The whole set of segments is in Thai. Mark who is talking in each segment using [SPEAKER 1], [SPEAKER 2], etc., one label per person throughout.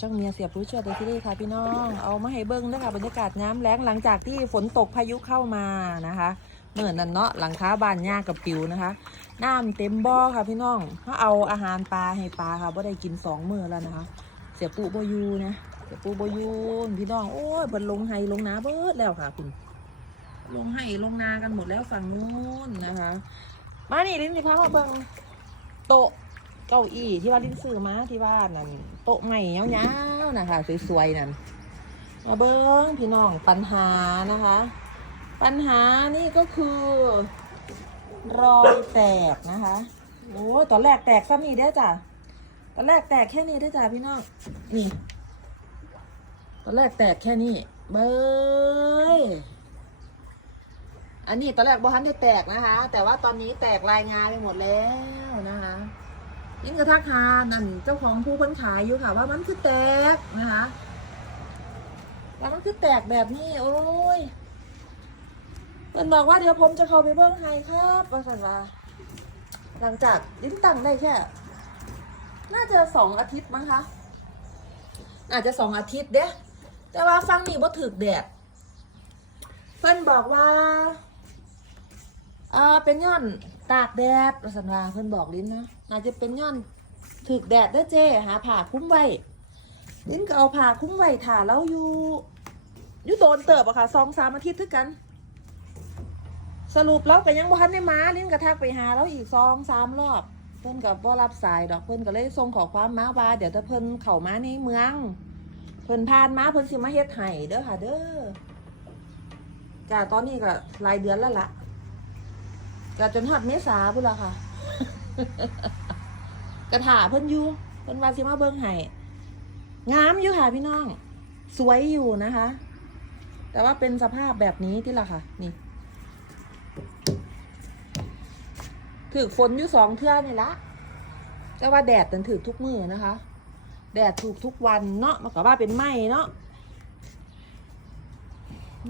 [SPEAKER 1] ช่องเมียเสียบรู้ช่วยตัวที่นี่ค่ะพี่น้อง เอามาให้เบิ้งด้วยค่ะบรรยากาศน้ำแล้งหลังจากที่ฝนตกพายุเข้ามานะคะเมื่อนั้นเนาะหลังคาบ้านหญ้ากับปิวนะคะ น้ำเต็มบ่อค่ะพี่น้องถ้าเอาอาหารปลาให้ปลาค่ะบ่ได้กินสองมื้อแล้วนะคะ เสียปูโบยูนะเสียปูโบยูนพี่น้องโอ้ยเพิ่นลงไห้ลงนาเบิดแล้วค่ะคุณลงไห้ลงนากันหมดแล้วฝั่งนู้นนะคะ มานี่ลิ้นสิพามาเบิ่งโต๊ะ เก้าอี้ที่ว่าลิ้นซื้อมาที่ว่านั่นโต๊ะใหม่ยาวๆนะคะสวยๆนั่นมาเบิ่งพี่น้องปัญหานะคะ ปัญหานี่ก็คือ รอยแตกนะคะโอ้ตอนแรกแตกซ้ำนี่ได้จ้ะตอนแรกแตกแค่นี้ได้จ้ะพี่น้องนี่ตอนแรกแตกแค่นี้เบ้ยอันนี้ตอนแรกบอฮันได้แตกนะคะ แต่ว่าตอนนี้แตกรายงานไปหมดแล้วนะคะ ยิ่งกระทักหานั่นเจ้าของผู้คนขายอยู่ค่ะ ว่ามันคือแตกนะคะว่ามันคือแตกแบบนี้ โอ้ยมันบอกว่าเดี๋ยวผมจะเข้าไปเบิ้งให้ครับว่าสันว่าหลังจากลิ้นตั้งได้แค่ น่าจะสองอาทิตย์มั้งคะอาจจะสองอาทิตย์เด้แต่ว่าฟังนี่บ่ถึกแดดเพิ่นบอกว่าเออเป็นย้อน ตากแดดว่าสันวาเพิ่นบอกลิ้นนะน่าจะเป็นย้อนถึกแดดเด้อเจ้หาผ้าคุ้มไว้ลิ้นก็เอาผ้าคุ้มไว้ถ่าแล้วอยู่อยู่โดนเติบอะค่ะสองสามอาทิตย์ทึกกัน สรุปแล้วก็ยังบ่ทันได้มาลิ้นก็ทักไปหาแล้วอีกสองสามรอบเพิ่นก็บ่รับสายดอกเพิ่นก็เลยส่งขอความมาว่าเดี๋ยวถ้าเพิ่นเข้ามาในเมืองเพิ่นผ่านมาเพิ่นสิมาเฮ็ดให้เด้อค่ะ เด้อจ้าตอนนี้ก็รายเดือนแล้วล่ะ ก็จนฮอดเมษาพุ่นละค่ะ กระถาเพิ่นอยู่เพิ่นว่าสิมาเบิ่งให้งามอยู่ค่ะพี่น้อง สวยอยู่นะคะ แต่ว่าเป็นสภาพแบบนี้ที่ละค่ะ นี่ถือฝนอยู่สองเทื่อนี่ละแต่ว่าแดดมันถือทุกมือนะคะ แดดถูกทุกวันเนาะมันก็ว่าเป็นไหมเนาะ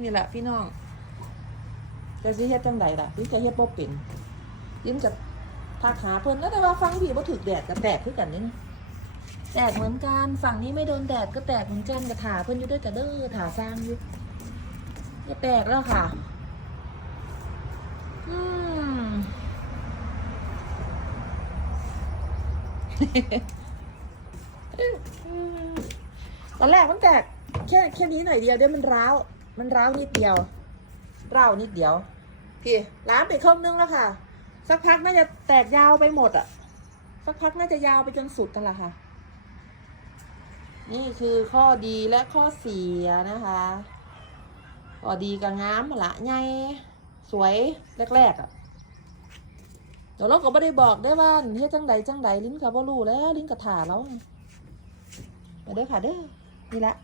[SPEAKER 1] นี่แหละพี่น้อง จะสิเฮ็ดจังใดล่ะพี่จะเฮ็ดบ่เป็นยิ้มจะทักหาเพิ่นแล้วแต่ว่าฟังพี่บ่ถึกแดดก็แตกคือกันนี่แตกเหมือนกันฝั่งนี้ไม่โดนแดดก็แตกเหมือนกันก็ถาเพิ่นอยู่ด้วยกระเด้อถาสร้างอยู่จะแตกแล้วค่ะ อืมตอนแรกมันแตกแค่แค่นี้หน่อยเดียวเดี๋ยวมันร้าว มันร้าวนิดเดียวร้าวนิดเดียว พี่ล้างไปครึ่งนึงแล้วค่ะ สักพักน่าจะแตกยาวไปหมดอะ สักพักน่าจะยาวไปจนสุดกันละค่ะ นี่คือข้อดีและข้อเสียนะคะข้อดีกับงามละไงสวยแรกๆอะเดี๋ยวเราก็ไม่ได้บอกได้ว่าเฮ็ดจังใดจังใดลิ้นกับบ่รู้แล้ว ลิ้นกับถาแล้วไปเด้อค่ะเด้อนี่แหละ